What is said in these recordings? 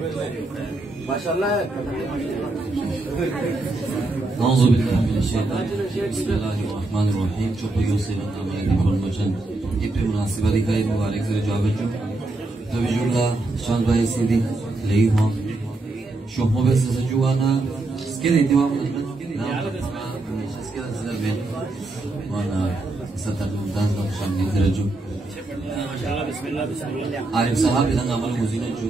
اعوذ باللہ من الشیطان بسم اللہ الرحمن الرحیم چوپیوں سے نامے فرموچن یہ پہ مناسبہ دکھائی مبارک سے جوابت جو نبی جملہ شان بھائی سیدھی لئی ہوں شوہموں بے سے سجوانا اس کے دیتی ہوں اس کے نظر میں وانا ستر ممتاز کا شان دیتی رجو عارف صاحب ادھا عمل موزینہ جو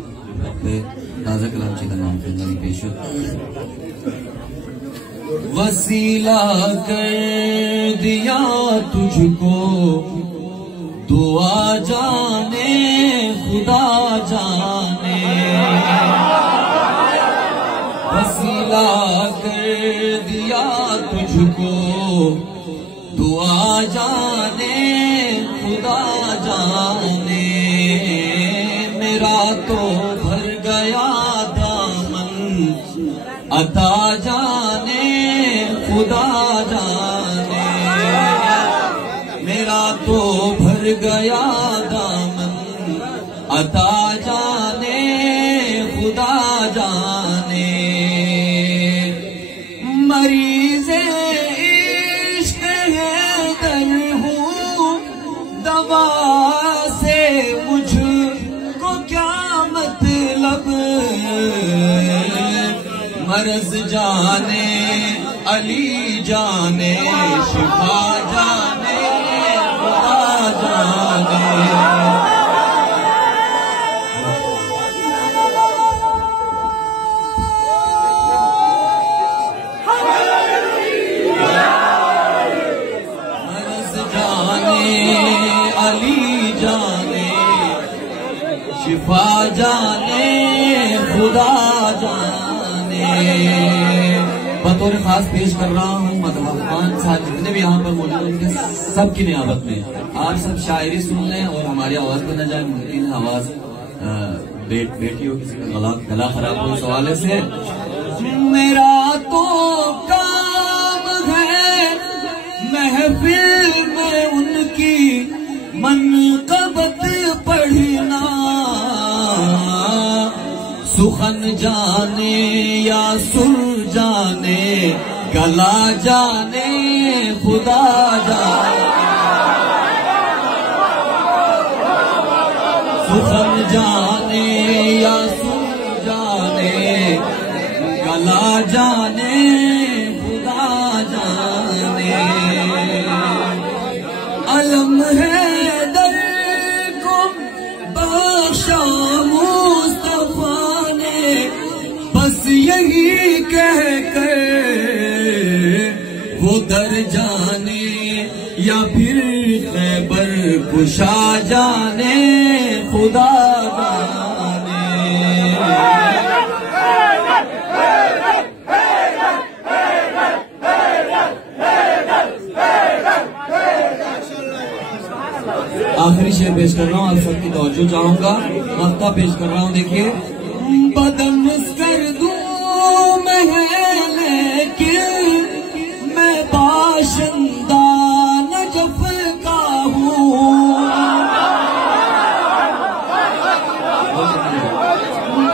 پہ تازہ کلام چیدہ نام فرزانی پیشت وسیلہ کر دیا تجھ کو دعا جانے خدا جانے وسیلہ کر دیا تجھ کو دعا جانے خدا جانے میرا تو بھر گیا دامن عطا جانے خدا جانے میرا تو بھر گیا دامن عطا جانے خدا جانے مریض عشق ہے در ہوں دوا سے مجھ کو کیا مطلب مرض جانے علی جانے شفا جانے خدا جانے مرض جانے علی جانے شفا جانے خدا جانے بطور خاص پیش کر رہا ہوں مطلب خان صاحب جتنے بھی یہاں پر موجود ہیں سب کی نیابت میں آپ سب شاعری سن لیں اور ہماری آواز کو نہ جائے ممکن آواز بیٹی ہو کسی کا گلا خراب ہو اس حوالے سے میرا تو کام ہے محفل میں ان کی منقبت پڑھنا سخن جانے یا سر جانے گلا جانے خدا جانے سخن جانے یا سر جانے گلا جانے خدا جانے علم ہے در کو بخشا مصطفیٰ نے بس یہی کہہ کر وہ در جانے یا پھر خیبر کشا جانے خدا جانے آخری شعر پیش کر رہا ہوں آپ سب کی توجہ چاہوں گا مقطع پیش کر رہا ہوں دیکھیے بدن کر دوں میں ہے لیکن میں باشندہ نجف کا ہوں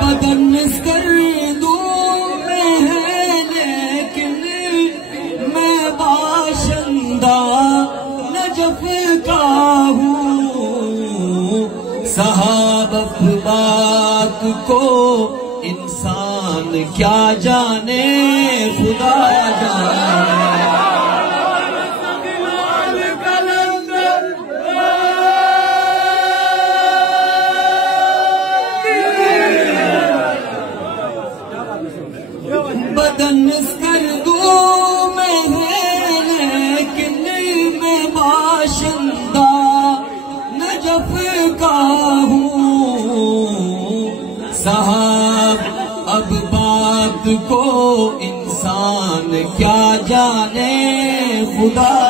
بدن کر دوں میں ہے لیکن میں باشندہ نجف کا ہوں صحابت بات کو انسان کیا جانے خدا جانے بدن کر دوں میں ہے لیکن میں باشندہ نجف کا ہوں صاحب اب بات کو انسان کیا جانے خدا